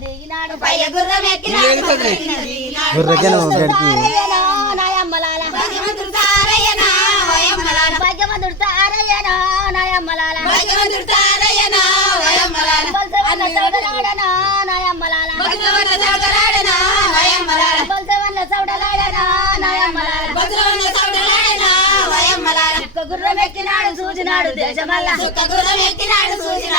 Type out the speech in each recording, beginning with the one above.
దిగినాడు పైగ గుర్రం ఎక్కినాడు. సూచినాడు దేశమల్ల. గుర్రం ఎక్కినాడు చూసినాడు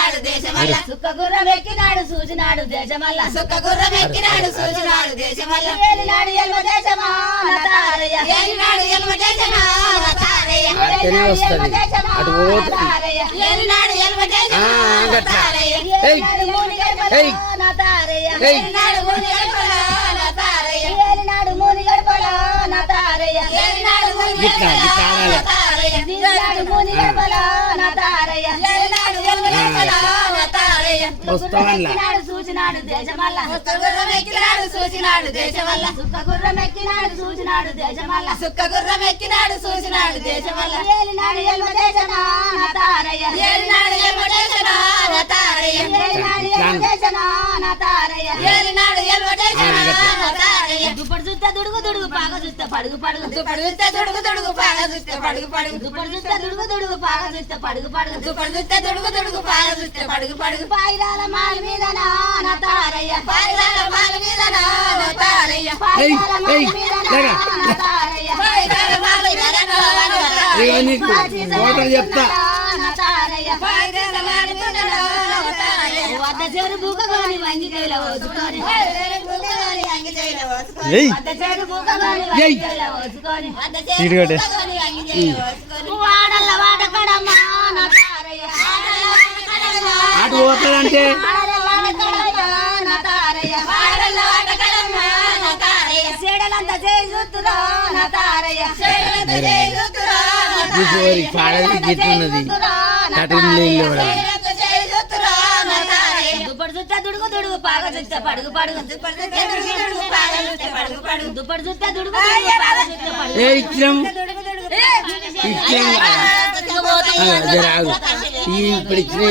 దేశమల్ల సుక్క గుర్రం ఎక్కినాడు సూచినాడు దేశమల్ల. సుక్క గుర్రం ఎక్కినాడు చూసినాడు దేశమల్ల. ఏలినాడు ఎల్వ దేశమా నా తారయ్య ఏలినాడు ఎల్మ దేశమా తారయ్య అక్కడనే వస్తుంది. అటు పోతుంది ఏలినాడు ఎల్మ దేశమా. తారయ్య ఏయ్ మూని ఏయ్. నా తారయ్య ఏయ్. ఏలినాడు ఊరి గడపలా తారయ్య ఏలినాడు మూని గడపలో నా తారయ్య ఏలినాడు ఆడాలి. గడపలా తారయ్య ఏలినాడు మూని గడపలో ఎక్కినాడు సూచినాడు దేశమల్ల. గుర్రం ఎక్కినాడు చూసినాడు దేశమల్ల. సుక్క గుర్రం ఎక్కినాడు సూచినాడు దేశమల్ల. సుక్క గుర్రం ఎక్కినాడు చూసినాడు దేశమల్ల. ఏలినాడు ఎల్వ దేశమా? నా తారయ్య ఏలినాడు ఎల్మ దేశమా? తారయ్య ఏలినాడు ఎల్వ దేశమా? నా తారయ్య ఏలినాడు ఎల్మ దేశమా? తారయ్య దుడుగు దుడుగు పాగ చూస్తే పడుగు పడుగు దుప్పటి చూస్తే దుడుగు దుడుగు పాగా చూస్తే పడుగు పడుగు. దుప్పటి చూస్తే దుడుగు దుడుగు పాగ చూస్తే పడుగు పడుగు. దుప్పటి చూస్తే దుడుగు దుడుగు పాగా చూస్తే పడుగు పడుగు. పాయిరాల మాల మీద నా తారయ్య పాయిరాల మాల మీద నా తారయ్య పాయిరాల మాల మీద. నా తారయ్య పాయిరాల మాల మీద నా చెప్తా. నా తారయ్య పాయిరాల మాల మీద నా తారయ్య వద్ద చెరు బుగ్గని అంగి చేయలే వేసుకొని ఏయ్. బుగ్గని ఏయ్. తారయ్య అటు పోతాడంటే వాడల్ల వాడకడమ్మా నా తారయ్య దుప్పటి చుట్టా దుడుగు దుడుగు పాగ చుట్టా పడుగు పడుగు దుప్పటి దుడుగు దుడుగు పాగా చూస్తే పడుగు పడుగు దుప్పటి చుట్టా దుడుగు దుడుగు పాగ చుట్టా పడుగు ఏ ఇచ్చాం దుడుగు దుడుగు ఇచ్చాం కదా ఆ, జర ఆగు ఈ ఇప్పుడు ఇచ్చిన